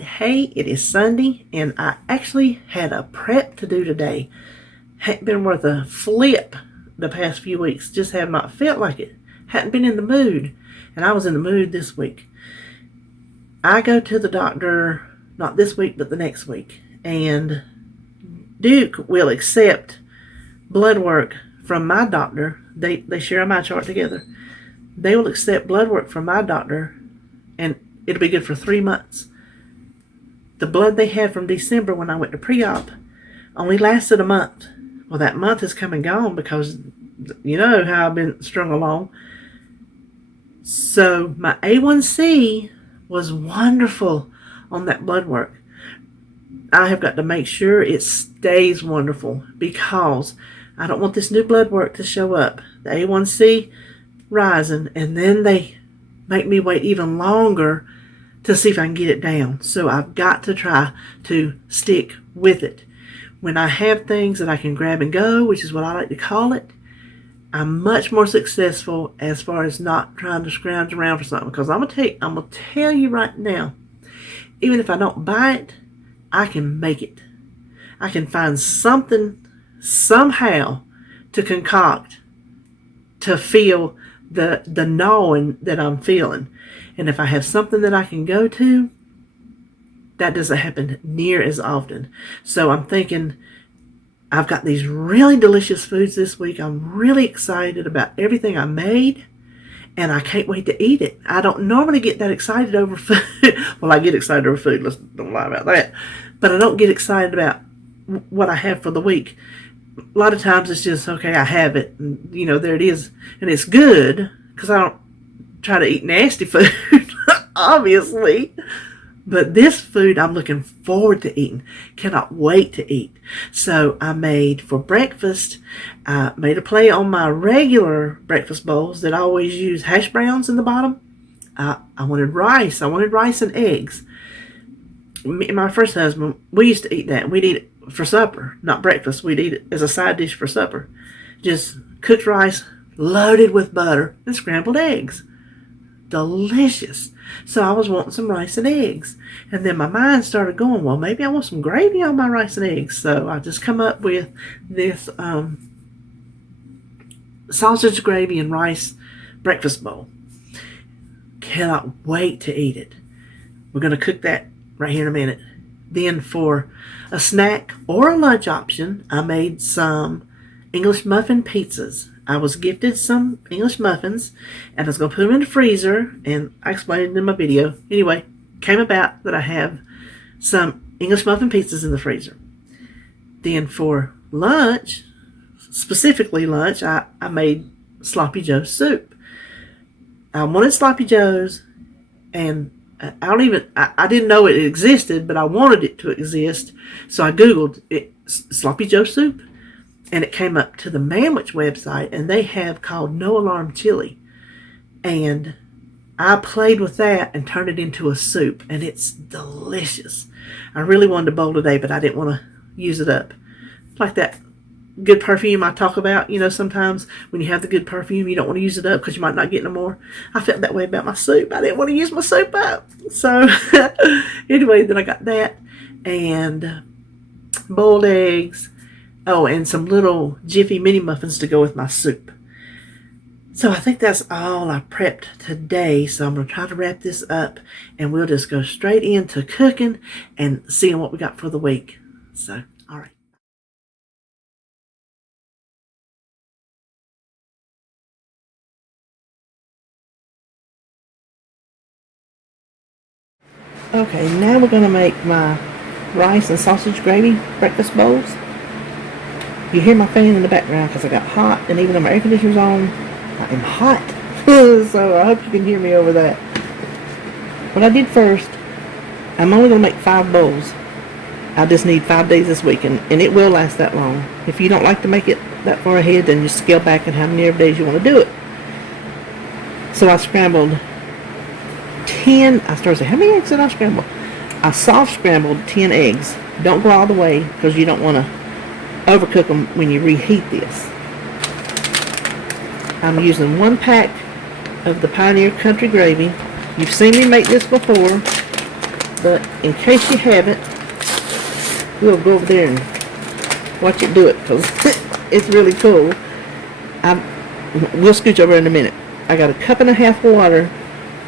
Alright, hey, it is Sunday, and I actually had a prep to do today. Hadn't been worth a flip the past few weeks. Just have not felt like it. Hadn't been in the mood, and I was in the mood this week. I go to the doctor, not this week, but the next week, and Duke will accept blood work from my doctor. They share my chart together. They will accept blood work from my doctor, and it'll be good for 3 months. The blood they had from December when I went to pre-op only lasted a month. Well, that month has come and gone because you know how I've been strung along. So my A1C was wonderful on that blood work. I have got to make sure it stays wonderful because I don't want this new blood work to show up. The A1C rising, and then they make me wait even longer to see if I can get it down. So I've got to try to stick with it. When I have things that I can grab and go, which is what I like to call it, I'm much more successful as far as not trying to scrounge around for something. Because I'm gonna tell you right now, even if I don't buy it, I can make it. I can find something somehow to concoct to feel the gnawing that I'm feeling. And if I have something that I can go to, that doesn't happen near as often. So I'm thinking, I've got these really delicious foods this week. I'm really excited about everything I made, and I can't wait to eat it. I don't normally get that excited over food. Well, I get excited over food. Let's don't lie about that. But I don't get excited about what I have for the week. A lot of times it's just, okay, I have it, and you know, there it is, and it's good because I don't try to eat nasty food, obviously. But this food I'm looking forward to eating. Cannot wait to eat. So I made for breakfast, I made a play on my regular breakfast bowls that I always use hash browns in the bottom. I wanted rice. I wanted rice and eggs. Me and my first husband, we used to eat that. We'd eat it for supper, not breakfast. We'd eat it as a side dish for supper. Just cooked rice, loaded with butter, and scrambled eggs. Delicious. So I was wanting some rice and eggs. And then my mind started going, well, maybe I want some gravy on my rice and eggs. So I just come up with this sausage, gravy, and rice breakfast bowl. Cannot wait to eat it. We're going to cook that right here in a minute. Then for a snack or a lunch option, I made some English muffin pizzas. I was gifted some English muffins, and I was going to put them in the freezer, and I explained it in my video. Anyway, came about that I have some English muffin pizzas in the freezer. Then for lunch, specifically lunch, I made Sloppy Joe soup. I wanted Sloppy Joes, and I didn't know it existed, but I wanted it to exist, so I Googled it, Sloppy Joe soup. And it came up to the Maness website, and they have called No Alarm Chili. And I played with that and turned it into a soup, and it's delicious. I really wanted a bowl today, but I didn't want to use it up. Like that good perfume I talk about, you know, sometimes when you have the good perfume, you don't want to use it up because you might not get no more. I felt that way about my soup. I didn't want to use my soup up. So anyway, then I got that and boiled eggs. Oh, and some little Jiffy mini muffins to go with my soup. So I think that's all I prepped today. So I'm going to try to wrap this up, and we'll just go straight into cooking and seeing what we got for the week. So, all right. Okay, now we're going to make my rice and sausage gravy breakfast bowls. You hear my fan in the background because I got hot, and even though my air conditioner's on, I am hot. So I hope you can hear me over that. What I did first, I'm only going to make 5 bowls. I just need 5 days this week, and it will last that long. If you don't like to make it that far ahead, then just scale back and how many days you want to do it. So I scrambled 10, I started saying, how many eggs did I scramble? I soft scrambled 10 eggs. Don't go all the way because you don't want to overcook them when you reheat this. I'm using 1 pack of the Pioneer Country Gravy. You've seen me make this before. But in case you haven't, we'll go over there and watch it do it, because it's really cool. We'll scooch over in a minute. I got a 1.5 cups of water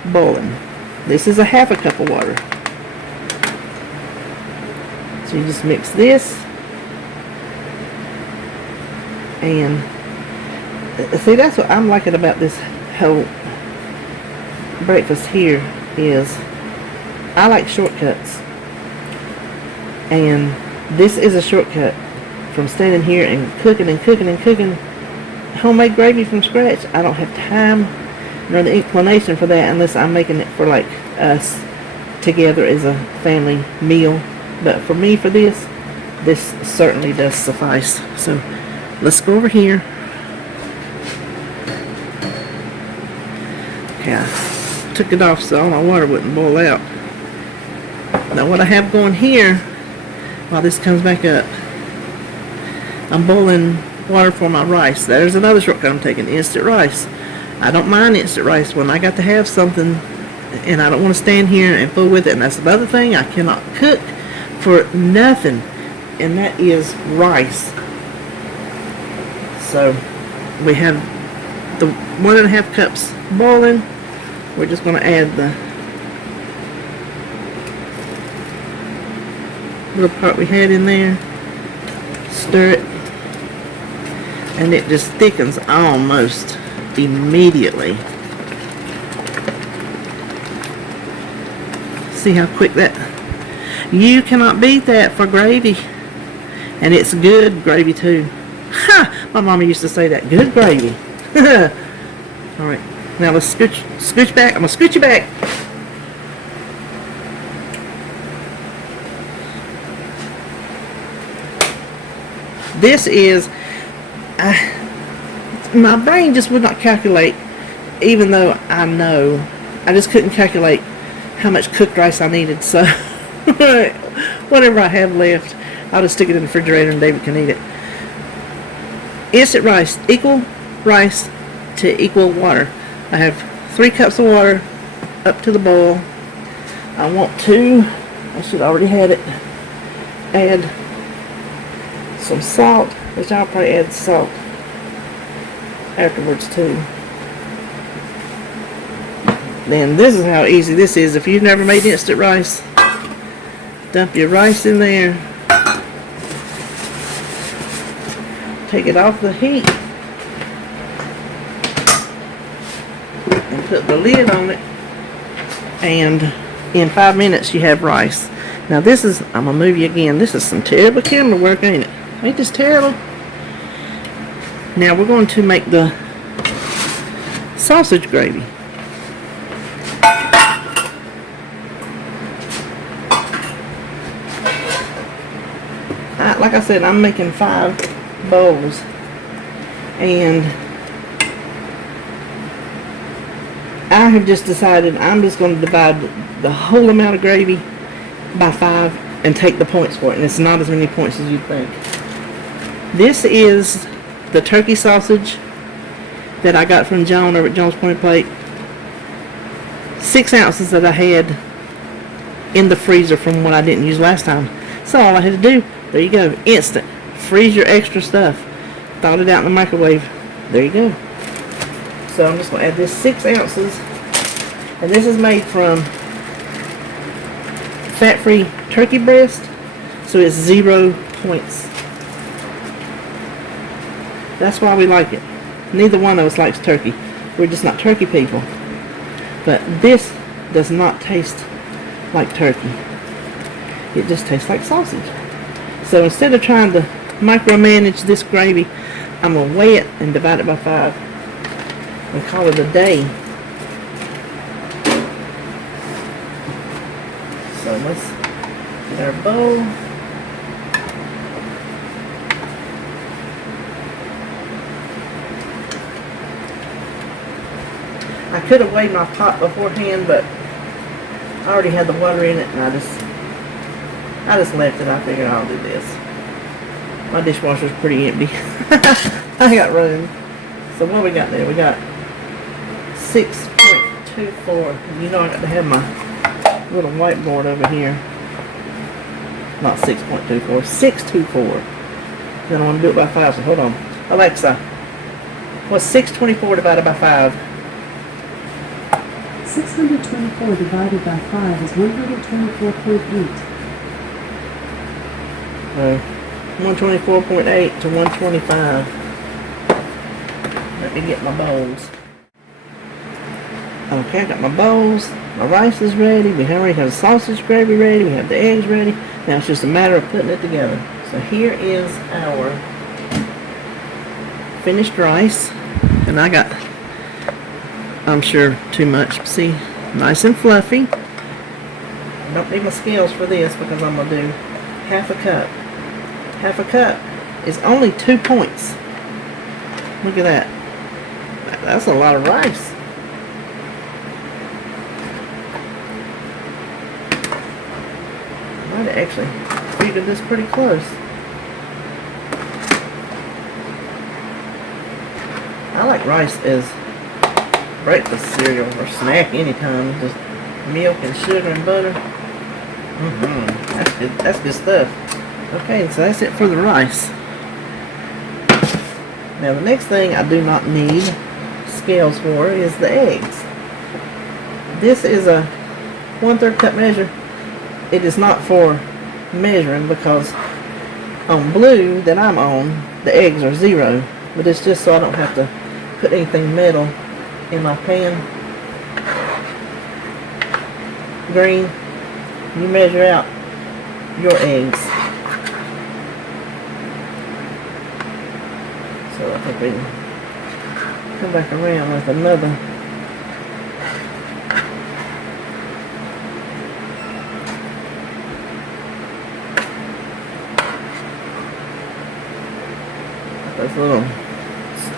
boiling. This is a 1/2 cup of water. So you just mix this. And see, that's what I'm liking about this whole breakfast here is I like shortcuts. And this is a shortcut from standing here and cooking homemade gravy from scratch. I don't have time nor the inclination for that unless I'm making it for like us together as a family meal. But for me, for this certainly does suffice. So let's go over here. Okay, I took it off so all my water wouldn't boil out. Now what I have going here, while this comes back up, I'm boiling water for my rice. There's another shortcut I'm taking, instant rice. I don't mind instant rice when I got to have something and I don't want to stand here and fool with it. And that's another thing, I cannot cook for nothing, and that is rice. So we have the 1.5 cups boiling. We're just going to add the little part we had in there, stir it, and it just thickens almost immediately. See how quick that, you cannot beat that for gravy, and it's good gravy too. Ha! My mama used to say that, good gravy. Alright, now let's scooch back. I'm going to scooch you back. This is, my brain just would not calculate, even though I know, I just couldn't calculate how much cooked rice I needed. So whatever I have left, I'll just stick it in the refrigerator and David can eat it. Instant rice, equal rice to equal water. I have 3 cups of water up to the boil. I want to, I should already had it, add some salt, which I'll probably add salt afterwards too. Then this is how easy this is. If you've never made instant rice, dump your rice in there, take it off the heat, and put the lid on it, and in 5 minutes you have rice. Now this is, I'm going to move you again, this is some terrible camera work, ain't it? Ain't this terrible? Now we're going to make the sausage gravy. Like I said, I'm making 5 bowls, and I have just decided I'm just going to divide the whole amount of gravy by 5 and take the points for it, and it's not as many points as you'd think. This is the turkey sausage that I got from John over at John's Point Plate. 6 ounces that I had in the freezer from what I didn't use last time. So all I had to do, there you go, instant. Freeze your extra stuff. Thawed it out in the microwave. There you go. So I'm just going to add this 6 ounces. And this is made from fat-free turkey breast. So it's 0 points. That's why we like it. Neither one of us likes turkey. We're just not turkey people. But this does not taste like turkey. It just tastes like sausage. So instead of trying to micromanage this gravy, I'm going to weigh it and divide it by 5 and call it a day. So let's get our bowl. I could have weighed my pot beforehand, but I already had the water in it, and I just left it. I figured I'll do this. My dishwasher's pretty empty. I got room. So what we got there? We got 6.24. You know I got to have my little whiteboard over here. Not 6.24, 624. Then I want to do it by 5, so hold on. Alexa, what's 624 divided by 5? 624 divided by 5 is 124.8. 124.8 to 125. Let me get my bowls. Okay, I got my bowls. My rice is ready. We already have the sausage gravy ready. We have the eggs ready. Now it's just a matter of putting it together. So here is our finished rice. And I got, I'm sure, too much. See, nice and fluffy. I don't need my scales for this because I'm going to do half a cup. Half a cup is only 2 points. Look at that. That's a lot of rice. I might have actually figured this pretty close. I like rice as breakfast cereal or snack anytime. Just milk and sugar and butter. That's good. That's good stuff. Okay, so that's it for the rice. Now the next thing I do not need scales for is the eggs. This is a 1/3 cup measure. It is not for measuring because on blue that I'm on, the eggs are 0. But it's just so I don't have to put anything metal in my pan. Green, you measure out your eggs. So I think we can come back around with another. This little,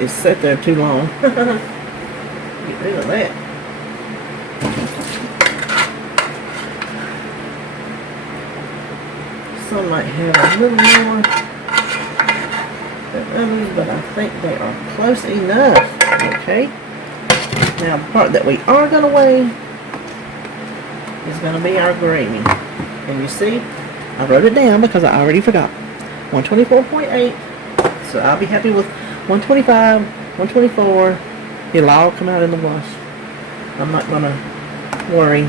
it's set there too long. Get rid of that. Some might have a little more than others, but I think they are close enough. Okay. Now the part that we are going to weigh is going to be our gravy. And you see, I wrote it down because I already forgot. 124.8. So I'll be happy with 125, 124. It'll all come out in the wash. I'm not going to worry.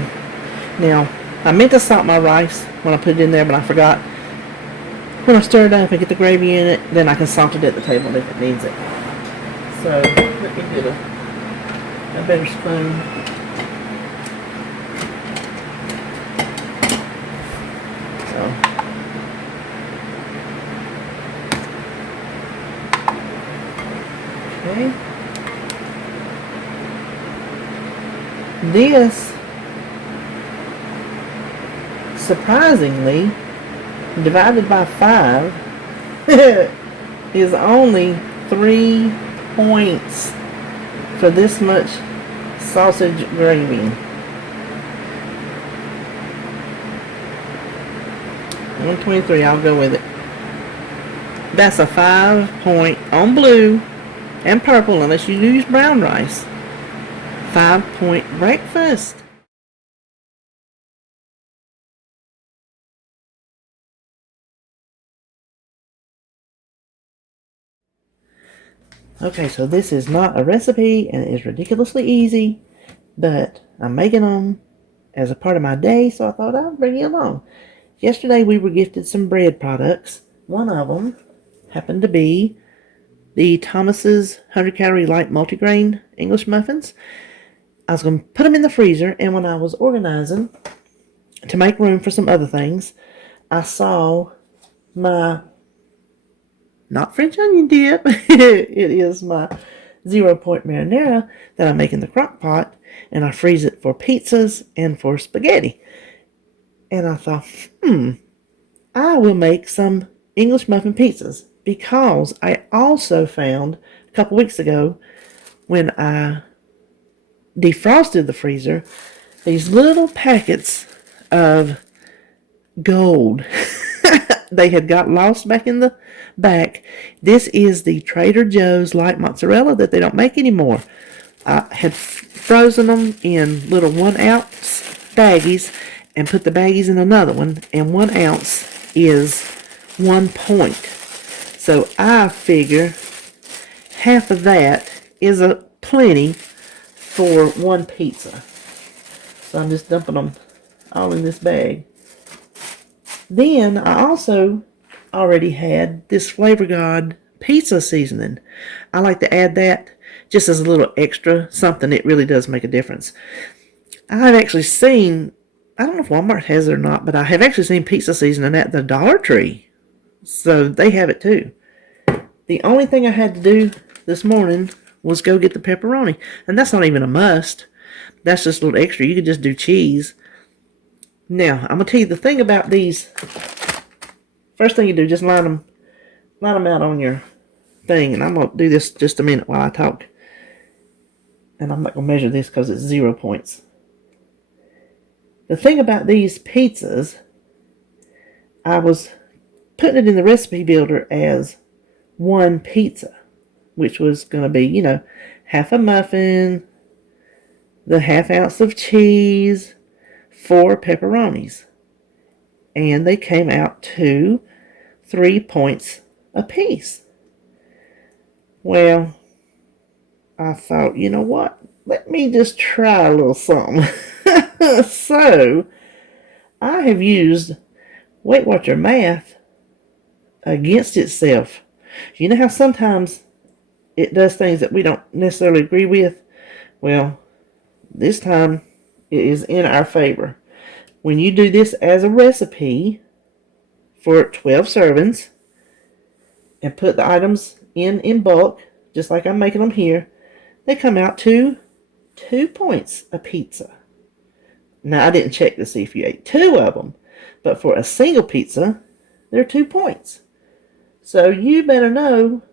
Now, I meant to salt my rice when I put it in there, but I forgot. When I stir it up and get the gravy in it, then I can salt it at the table if it needs it. So, let me get a better spoon. So, okay. This, surprisingly, divided by 5 is only 3 points for this much sausage gravy. 123, I'll go with it. That's a 5 point on blue and purple, unless you use brown rice. 5 point breakfast. Okay, so this is not a recipe and it is ridiculously easy, but I'm making them as a part of my day, so I thought I'd bring you along. Yesterday we were gifted some bread products. One of them happened to be the Thomas's 100 Calorie Light Multigrain English Muffins. I was going to put them in the freezer, and when I was organizing to make room for some other things, I saw my, not French onion dip, it is my 0 point marinara that I make in the crock pot, and I freeze it for pizzas and for spaghetti. And I thought, I will make some English muffin pizzas, because I also found a couple weeks ago when I defrosted the freezer these little packets of gold. They had got lost back in the back. This is the Trader Joe's light mozzarella that they don't make anymore. I had frozen them in little 1 ounce baggies, and put the baggies in another one, and 1 ounce is 1 point. So I figure half of that is a plenty for 1 pizza. So I'm just dumping them all in this bag. Then I also already had this Flavor God pizza seasoning. I like to add that just as a little extra something. It really does make a difference. I've actually seen, I don't know if Walmart has it or not, but I have actually seen pizza seasoning at the Dollar Tree. So they have it too. The only thing I had to do this morning was go get the pepperoni. And that's not even a must. That's just a little extra. You could just do cheese. Now, I'm going to tell you the thing about these. First thing you do, just line them out on your thing. And I'm going to do this just a minute while I talk. And I'm not going to measure this because it's 0 points. The thing about these pizzas, I was putting it in the recipe builder as 1 pizza, which was going to be, you know, half a muffin, the ½ ounce of cheese, 4 pepperonis. And they came out to 3 points a piece. Well, I thought, you know what? Let me just try a little something. So, I have used Weight Watcher math against itself. You know how sometimes it does things that we don't necessarily agree with? Well, this time it is in our favor. When you do this as a recipe for 12 servings and put the items in bulk, just like I'm making them here, they come out to 2 points a pizza. Now, I didn't check to see if you ate 2 of them, but for a single pizza, they're 2 points. So you better know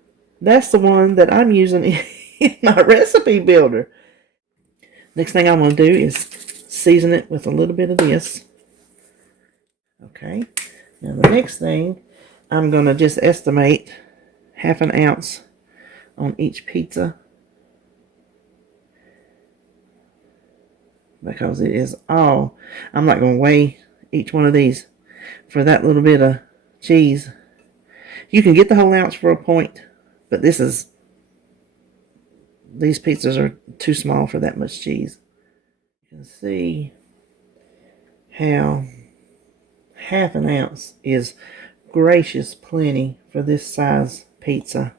that's the one that I'm using in my recipe builder. Next thing I'm going to do is season it with a little bit of this. Okay. Now the next thing, I'm going to just estimate ½ an ounce on each pizza. Because it is all, I'm not going to weigh each one of these for that little bit of cheese. You can get the whole ounce for a point, but these pizzas are too small for that much cheese. You can see how ½ an ounce is gracious plenty for this size pizza.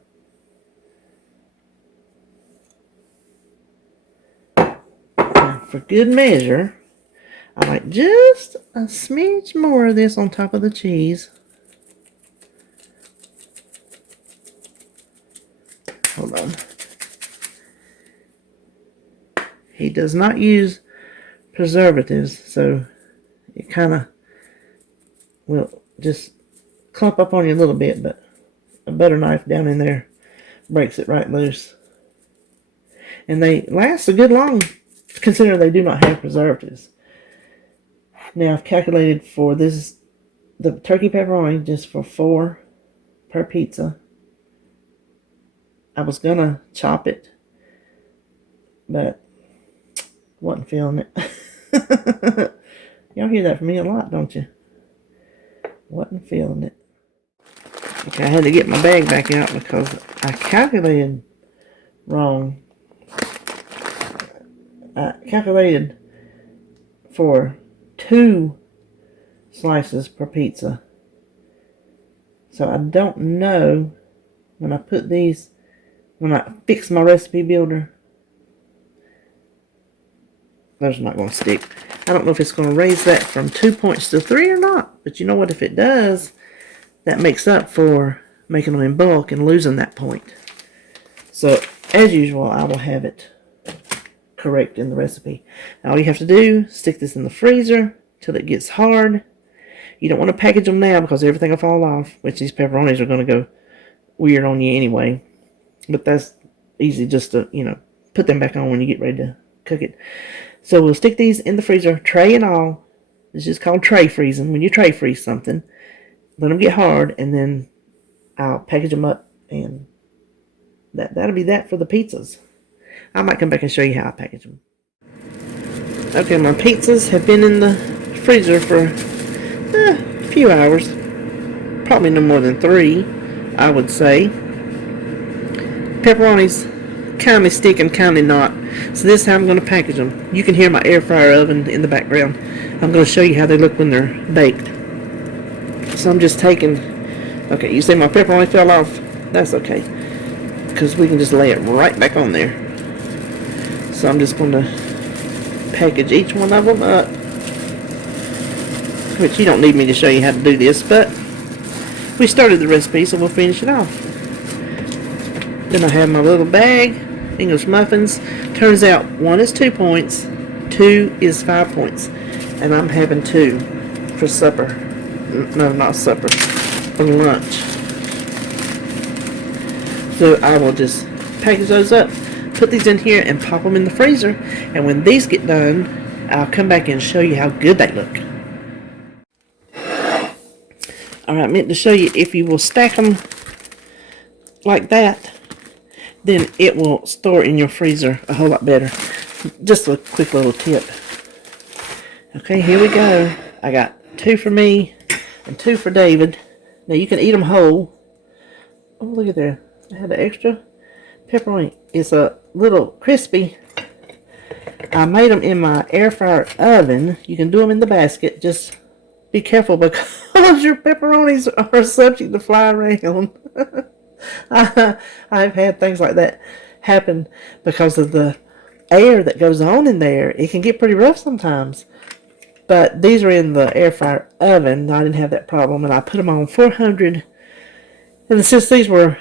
For good measure, I like just a smidge more of this on top of the cheese. Hold on. He does not use preservatives, so it kind of will just clump up on you a little bit, but a butter knife down in there breaks it right loose. And they last a good long, considering they do not have preservatives. Now I've calculated for this, the turkey pepperoni, just for 4 per pizza. I was gonna chop it, but wasn't feeling it. Y'all hear that from me a lot, don't you? Wasn't feeling it. Okay, I had to get my bag back out because I calculated wrong. I calculated for 2 slices per pizza. So I don't know when I put these, when I fix my recipe builder, those are not going to stick. I don't know if it's going to raise that from 2 points to 3 or not. But you know what? If it does, that makes up for making them in bulk and losing that point. So, as usual, I will have it correct in the recipe. Now, all you have to do, stick this in the freezer till it gets hard. You don't want to package them now because everything will fall off, which these pepperonis are going to go weird on you anyway. But that's easy just to, you know, put them back on when you get ready to cook it. So we'll stick these in the freezer, tray and all. It's just called tray freezing. When you tray freeze something, let them get hard, and then I'll package them up, and that'll be that for the pizzas. I might come back and show you how I package them. Okay, my pizzas have been in the freezer for a few hours. Probably no more than 3, I would say. Pepperonis kind of stick and kind of not. So this is how I'm going to package them. You can hear my air fryer oven in the background. I'm going to show you how they look when they're baked. So I'm just taking... Okay, you see my pepperoni fell off? That's okay, because we can just lay it right back on there. So I'm just going to package each one of them up. Which you don't need me to show you how to do this, but we started the recipe, so we'll finish it off. Then I have my little bag, English muffins. Turns out 1 is 2 points, 2 is 5 points. And I'm having 2 for supper. No, not supper. For lunch. So I will just package those up, put these in here, and pop them in the freezer. And when these get done, I'll come back and show you how good they look. Alright, I meant to show you, if you will stack them like that, then it will store in your freezer a whole lot better. Just a quick little tip. Okay, here we go. I got 2 for me and 2 for David. Now you can eat them whole. Oh, look at there. I had an extra pepperoni. It's a little crispy. I made them in my air fryer oven. You can do them in the basket. Just be careful because your pepperonis are subject to fly around. I've had things like that happen because of the air that goes on in there. It can get pretty rough sometimes. But these are in the air fryer oven. I didn't have that problem, and I put them on 400. And since these were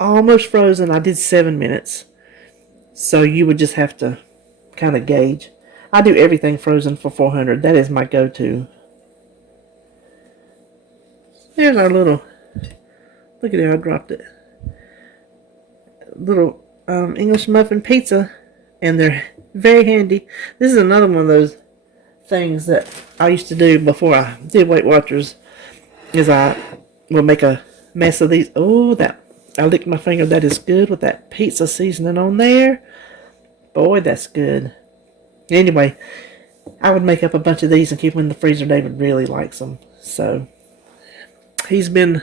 almost frozen, I did 7 minutes. So you would just have to kind of gauge. I do everything frozen for 400. That is my go-to. There's our little, look at there, I dropped it. Little English muffin pizza, and they're very handy. This is another one of those things that I used to do before I did Weight Watchers, is I will make a mess of these. Oh, that, I licked my finger. That is good with that pizza seasoning on there. Boy, that's good. Anyway, I would make up a bunch of these and keep them in the freezer. David really likes them. So he's been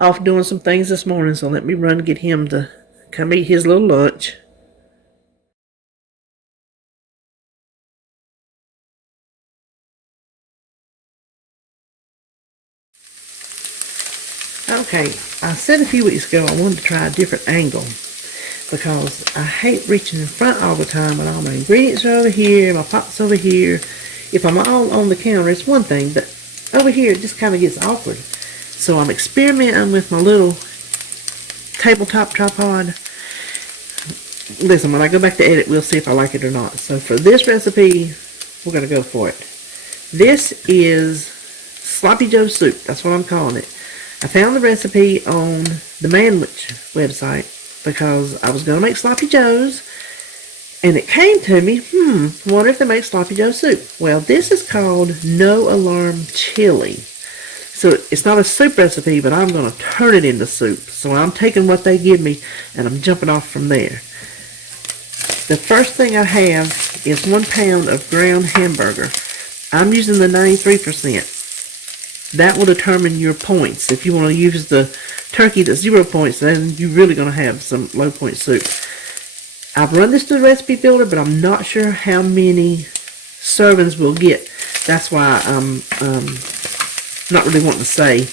off doing some things this morning, so let me run and get him to come eat his little lunch. Okay, I said a few weeks ago I wanted to try a different angle because I hate reaching in front all the time when all my ingredients are over here, my pot's over here. If I'm all on the counter, it's one thing, but over here it just kind of gets awkward. So I'm experimenting with my little tabletop tripod. Listen, when I go back to edit, we'll see if I like it or not. So for this recipe, we're going to go for it. This is Sloppy Joe soup. That's what I'm calling it. I found the recipe on the Maness website because I was going to make Sloppy Joes, and it came to me, wonder if they make Sloppy Joe soup. Well, this is called No Alarm Chili. So it's not a soup recipe, but I'm going to turn it into soup. So I'm taking what they give me, and I'm jumping off from there. The first thing I have is 1 pound of ground hamburger. I'm using the 93%. That will determine your points. If you want to use the turkey that's 0 points, then you're really going to have some low point soup. I've run this through the recipe builder, but I'm not sure how many servings we'll get. That's why I'm not really wanting to say.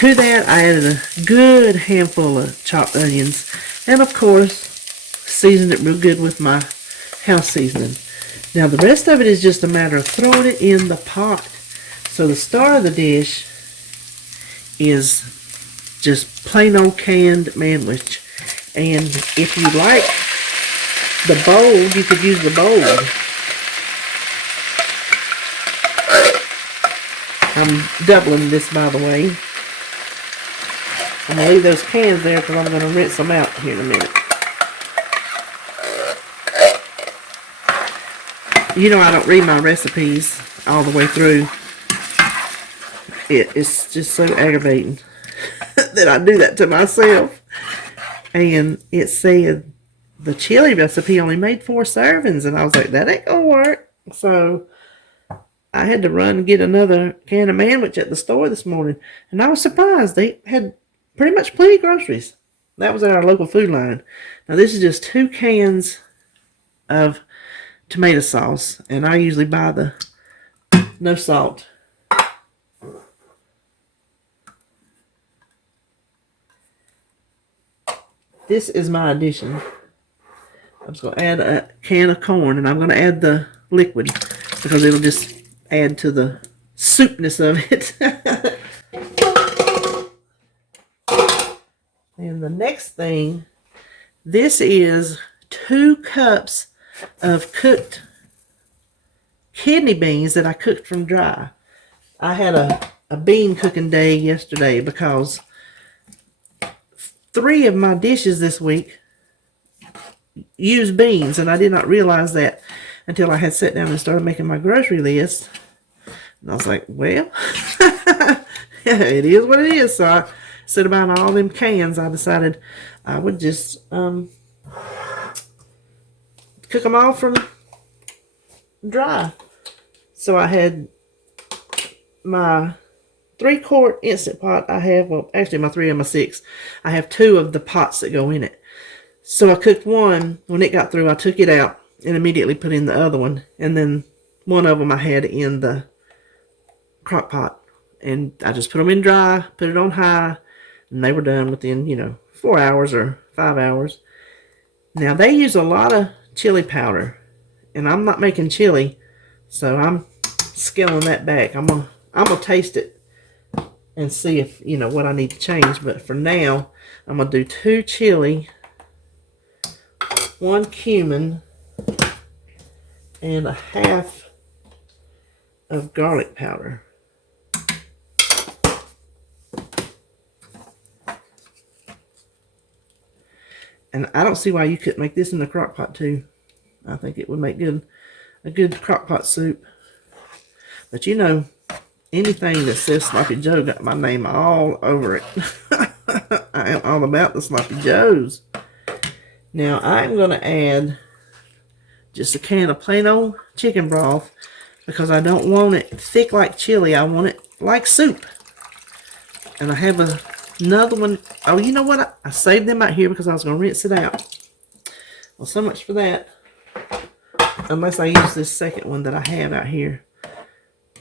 To that, I added a good handful of chopped onions, and of course, seasoned it real good with my house seasoning. Now the rest of it is just a matter of throwing it in the pot. So the star of the dish is just plain old canned manwich. And if you like the bowl, you could use the bowl. I'm doubling this, by the way. I'm going to leave those cans there because I'm going to rinse them out here in a minute. You know I don't read my recipes all the way through. It's just so aggravating that I do that to myself. And it said the chili recipe only made 4 servings, and I was like, that ain't gonna work. So I had to run and get another can of manwich at the store this morning, and I was surprised. They had pretty much plenty of groceries. That was at our local food line. Now this is just 2 cans of tomato sauce, and I usually buy the no salt. This is my addition. I'm just going to add a can of corn, and I'm going to add the liquid because it'll just add to the soupness of it. And the next thing, this is 2 cups of cooked kidney beans that I cooked from dry. I had a bean cooking day yesterday because 3 of my dishes this week use beans, and I did not realize that until I had sat down and started making my grocery list. And I was like, well, it is what it is. So I said about all them cans, I decided I would just cook them all from dry. So I had my 3-quart Instant Pot. I have, well, actually my 3 and my 6. I have 2 of the pots that go in it. So I cooked one. When it got through, I took it out and immediately put in the other one. And then one of them I had in the crock pot. And I just put them in dry, put it on high, and they were done within, 4 hours or 5 hours. Now, they use a lot of chili powder, and I'm not making chili, so I'm scaling that back. I'm gonna taste it and see if, what I need to change. But for now, I'm going to do 2 chili, 1 cumin, and a half of garlic powder. And I don't see why you couldn't make this in the crock pot too. I think it would make a good crock pot soup. But anything that says Sloppy Joe got my name all over it. I am all about the Sloppy Joes. Now I'm going to add just a can of plain old chicken broth because I don't want it thick like chili. I want it like soup. And I have another one. Oh, you know what? I saved them out here because I was going to rinse it out. Well, so much for that. Unless I use this second one that I have out here.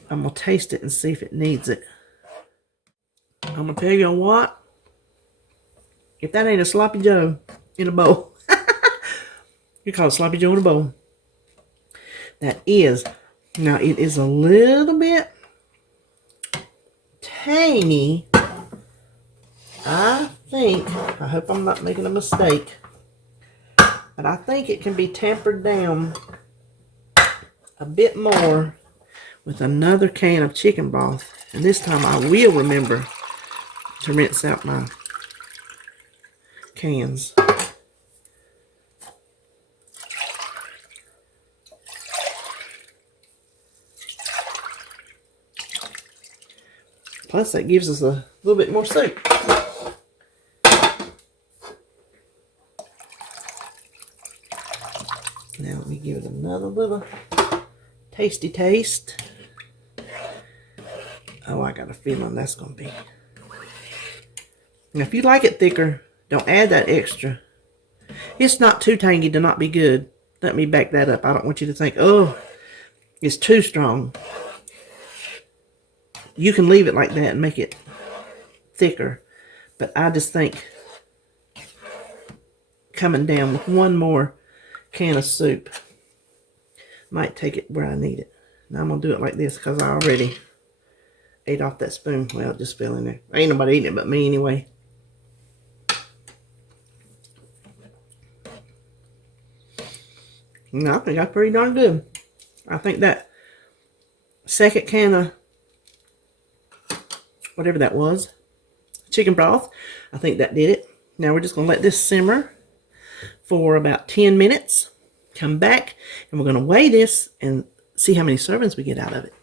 I'm going to taste it and see if it needs it. I'm going to tell you what. If that ain't a Sloppy Joe in a bowl. You call it Sloppy Joe in a bowl. That is. Now, it is a little bit tangy. I hope I'm not making a mistake, but I think it can be tempered down a bit more with another can of chicken broth. And this time I will remember to rinse out my cans. Plus that gives us a little bit more soup. Now let me give it another little tasty taste. Oh, I got a feeling that's going to be. Now, if you like it thicker, don't add that extra. It's not too tangy to not be good. Let me back that up. I don't want you to think, oh, it's too strong. You can leave it like that and make it thicker. But I just think coming down with one more can of soup might take it where I need it. Now I'm going to do it like this because I already ate off that spoon. Well, it just fell in there. Ain't nobody eating it but me anyway. No, I think that's pretty darn good. I think that second can of whatever that was, chicken broth, I think that did it. Now we're just going to let this simmer for about 10 minutes. Come back and we're going to weigh this and see how many servings we get out of it.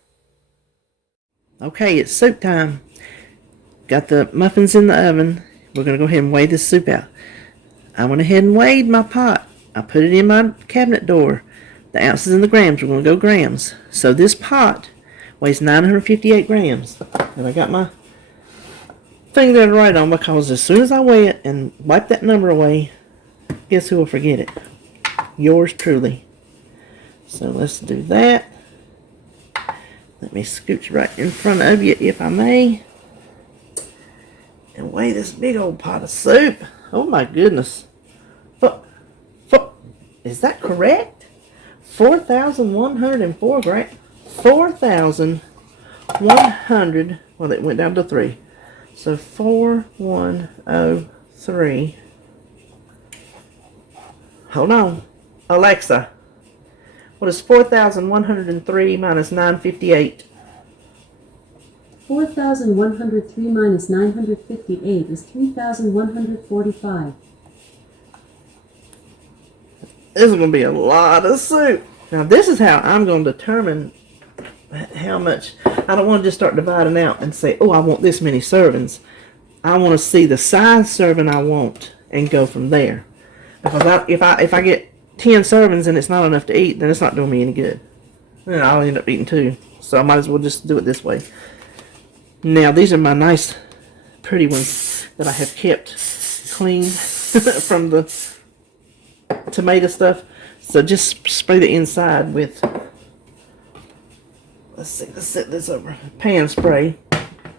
Okay, it's soup time. Got the muffins in the oven. We're going to go ahead and weigh this soup out. I went ahead and weighed my pot. I put it in my cabinet door. The ounces and the grams, we're going to go grams. So this pot Weighs 958 grams. And I got my thing there to write on because as soon as I weigh it and wipe that number away, guess who will forget it? Yours truly. So let's do that. Let me scooch right in front of you if I may. And weigh this big old pot of soup. Oh my goodness. Is that correct? 4,104 grams. 4,100. Well, it went down to 3. So 4,103. Hold on. Alexa, what is 4,103 minus 958? 4,103 minus 958 is 3,145. This is going to be a lot of soup. Now, this is how I'm going to determine how much. I don't want to just start dividing out and say, oh, I want this many servings. I want to see the size serving I want and go from there. Because if I get 10 servings and it's not enough to eat, then it's not doing me any good. Then I'll end up eating 2. So I might as well just do it this way. Now, these are my nice, pretty ones that I have kept clean from the tomato stuff. So just spray the inside with, let's set this over, pan spray.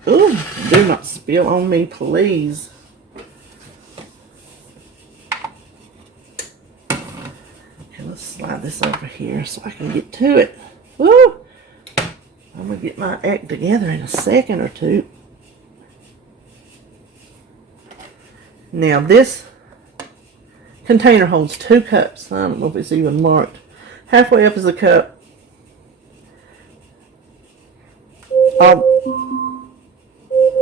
Ooh, do not spill on me, please. Okay, let's slide this over here so I can get to it. Woo! I'm going to get my act together in a second or two. Now this container holds 2 cups. I don't know if it's even marked. Halfway up is a cup.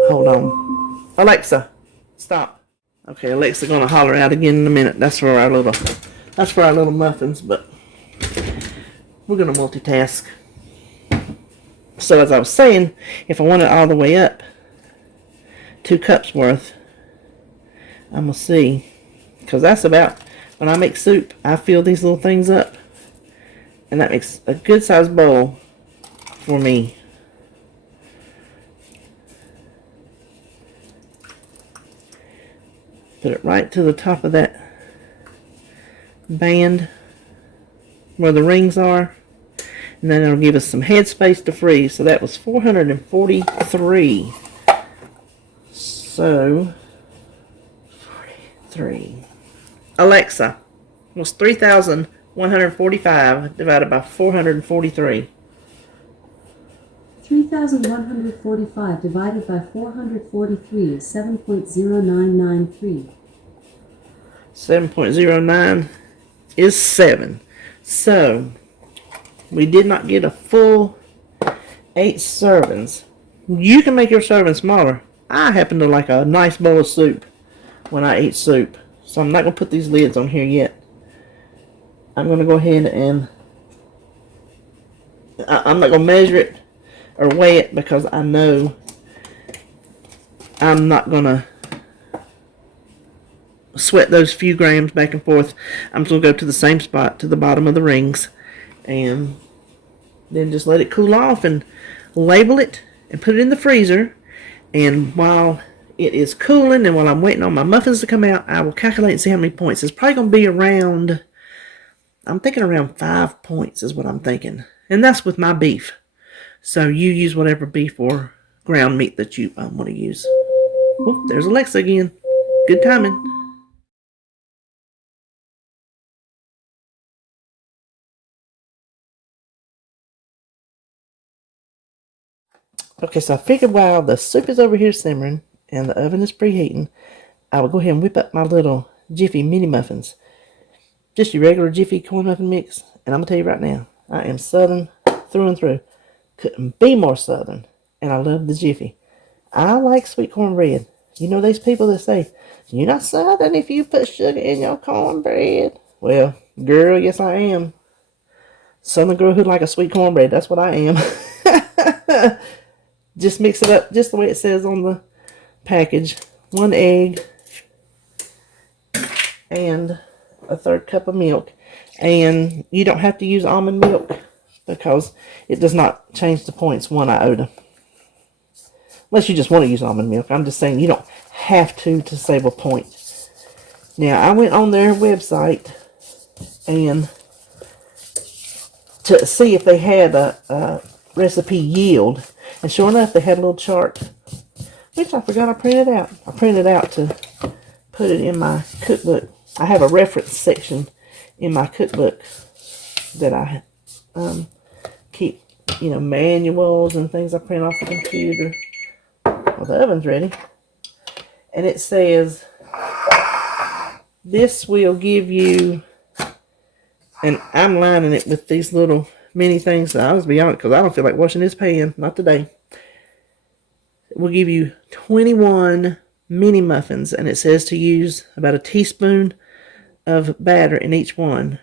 Hold on. Alexa, stop. Okay, Alexa gonna holler out again in a minute. That's for our little muffins, but we're gonna multitask. So as I was saying, if I want it all the way up, 2 cups worth, I'm gonna see. Because that's about, when I make soup, I fill these little things up. And that makes a good sized bowl for me. Put it right to the top of that band where the rings are. And then it'll give us some headspace to freeze. So that was 443. So, 43. Alexa, what's 3,145 divided by 443? 3,145 divided by 443 is 7.0993. 7.09 is 7. So, we did not get a full 8 servings. You can make your serving smaller. I happen to like a nice bowl of soup when I eat soup. So I'm not going to put these lids on here yet. I'm going to go ahead and I'm not going to measure it or weigh it because I know I'm not going to sweat those few grams back and forth. I'm just going to go to the same spot, to the bottom of the rings, and then just let it cool off and label it and put it in the freezer. And while it is cooling and while I'm waiting on my muffins to come out, I will calculate and see how many points. It's probably going to be around, I'm thinking around 5 points is what I'm thinking. And that's with my beef. So you use whatever beef or ground meat that you want to use. Oh, there's Alexa again. Good timing. Okay, so I figured while the soup is over here simmering and the oven is preheating, I will go ahead and whip up my little Jiffy mini muffins. Just your regular Jiffy corn muffin mix. And I'm going to tell you right now, I am Southern through and through. Couldn't be more Southern. And I love the Jiffy. I like sweet cornbread. You know these people that say, you're not Southern if you put sugar in your cornbread. Well, girl, yes I am. Southern girl who like a sweet cornbread. That's what I am. Just mix it up just the way it says on the package. 1 egg and a 1/3 cup of milk. And you don't have to use almond milk because it does not change the points 1 iota. Unless you just want to use almond milk. I'm just saying you don't have to save a point. Now, I went on their website and to see if they had a recipe yield. And sure enough, they had a little chart, which I forgot I printed out. I printed out to put it in my cookbook. I have a reference section in my cookbook that I keep, manuals and things I print off the computer. Well, the oven's ready. And it says, this will give you, and I'm lining it with these little mini things. So I'll just be honest, because I don't feel like washing this pan. Not today. It will give you 21 mini muffins, and it says to use about a teaspoon of batter in each one.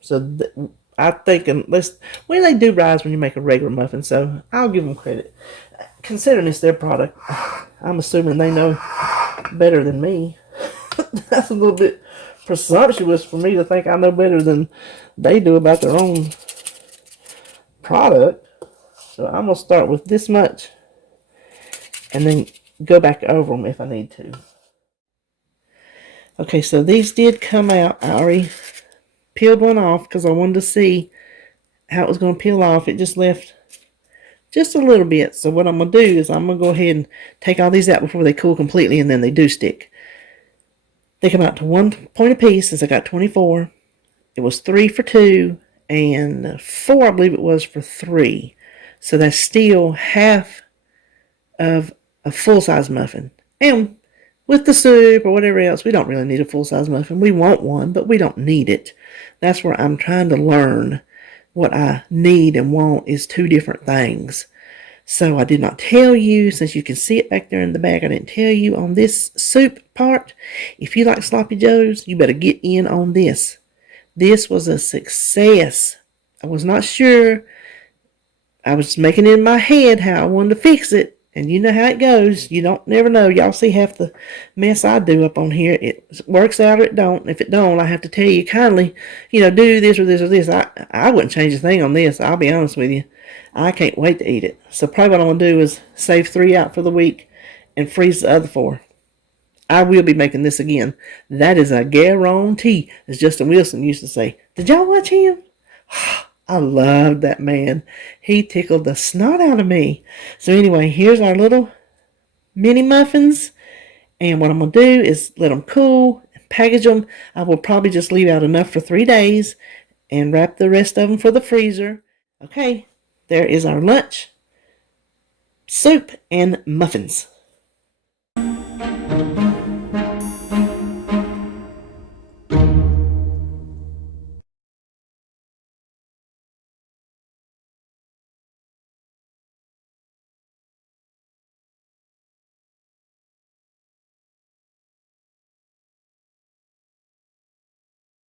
So I think they do rise when you make a regular muffin, so I'll give them credit. Considering it's their product, I'm assuming they know better than me. That's a little bit presumptuous for me to think I know better than they do about their own product. So I'm going to start with this much and then go back over them if I need to. Okay, so these did come out. I already peeled one off because I wanted to see how it was going to peel off. It just left just a little bit. So what I'm going to do is I'm going to go ahead and take all these out before they cool completely, and then they do stick. They come out to 1 point apiece, since I got 24. It was 3 for 2, and 4, I believe it was, for 3. So that's still half of a full-size muffin. And with the soup or whatever else, we don't really need a full-size muffin. We want one, but we don't need it. That's where I'm trying to learn what I need and want is 2 different things. So I did not tell you, since you can see it back there in the bag, I didn't tell you on this soup part. If you like sloppy joes, you better get in on this. This was a success. I was not sure. I was making it in my head how I wanted to fix it. And you know how it goes. You don't never know. Y'all see half the mess I do up on here. It works out or it don't. If it don't, I have to tell you kindly, do this or this or this. I wouldn't change a thing on this. I'll be honest with you. I can't wait to eat it. So probably what I'm going to do is save 3 out for the week and freeze the other 4. I will be making this again. That is a guarantee, as Justin Wilson used to say. Did y'all watch him? I loved that man. He tickled the snot out of me. So anyway, here's our little mini muffins. And what I'm going to do is let them cool and package them. I will probably just leave out enough for 3 days and wrap the rest of them for the freezer. Okay, there is our lunch, soup, and muffins.